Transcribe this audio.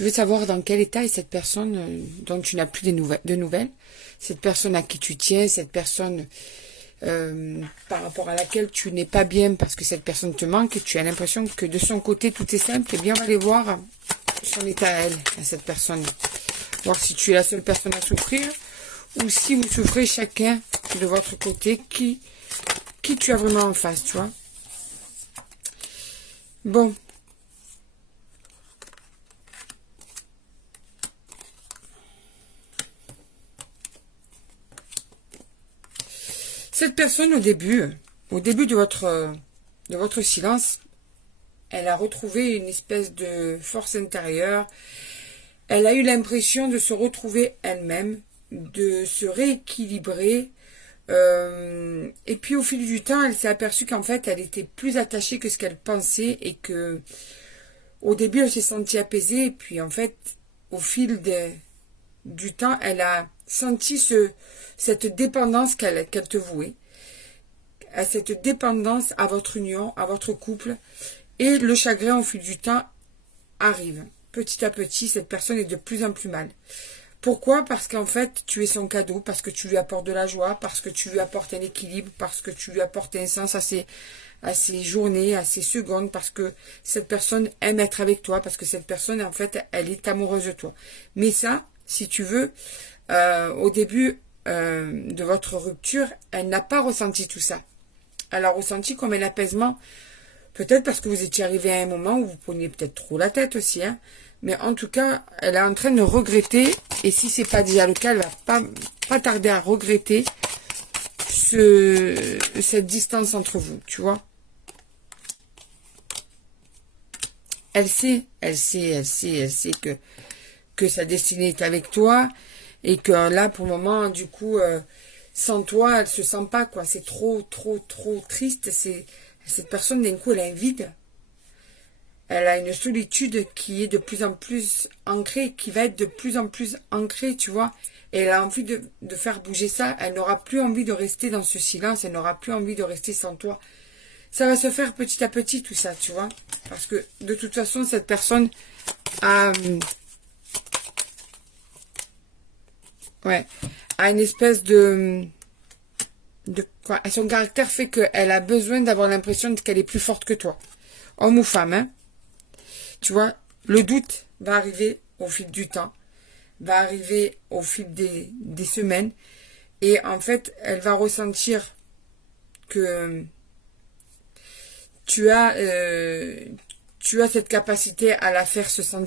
Tu veux savoir dans quel état est cette personne dont tu n'as plus de nouvelles, cette personne à qui tu tiens, cette personne par rapport à laquelle tu n'es pas bien parce que cette personne te manque et tu as l'impression que de son côté tout est simple. Eh bien, on va aller voir son état à elle, à cette personne. Voir si tu es la seule personne à souffrir ou si vous souffrez chacun de votre côté, qui tu as vraiment en face, tu vois. Bon. Cette personne, au début de votre silence, elle a retrouvé une espèce de force intérieure. Elle a eu l'impression de se retrouver elle-même, de se rééquilibrer. Et puis au fil du temps, elle s'est aperçue qu'en fait, elle était plus attachée que ce qu'elle pensait et que au début, elle s'est sentie apaisée. Et puis en fait, au fil du temps, elle a senti cette dépendance qu'elle te vouait, à cette dépendance à votre union, à votre couple. Et le chagrin, au fil du temps, arrive. Petit à petit, cette personne est de plus en plus mal. Pourquoi? Parce qu'en fait, tu es son cadeau, parce que tu lui apportes de la joie, parce que tu lui apportes un équilibre, parce que tu lui apportes un sens à ses journées, à ses secondes, parce que cette personne aime être avec toi, parce que cette personne, en fait, elle est amoureuse de toi. Mais ça, si tu veux, au début de votre rupture, elle n'a pas ressenti tout ça. Elle a ressenti comme un apaisement, peut-être parce que vous étiez arrivé à un moment où vous preniez peut-être trop la tête aussi, hein. Mais en tout cas, elle est en train de regretter, et si c'est pas déjà le cas, elle va pas tarder à regretter cette distance entre vous, tu vois. Elle sait que sa destinée est avec toi, et que là, pour le moment, du coup, sans toi, elle se sent pas, quoi. C'est trop triste. Cette personne, d'un coup, elle a un vide. Elle a une solitude qui est de plus en plus ancrée, qui va être de plus en plus ancrée, tu vois. Et elle a envie de faire bouger ça. Elle n'aura plus envie de rester dans ce silence. Elle n'aura plus envie de rester sans toi. Ça va se faire petit à petit, tout ça, tu vois. Parce que, de toute façon, cette personne a une espèce de quoi. Son caractère fait qu'elle a besoin d'avoir l'impression qu'elle est plus forte que toi. Homme ou femme, hein. Tu vois, le doute va arriver au fil du temps, va arriver au fil des semaines. Et en fait, elle va ressentir que tu as cette capacité à la faire se sentir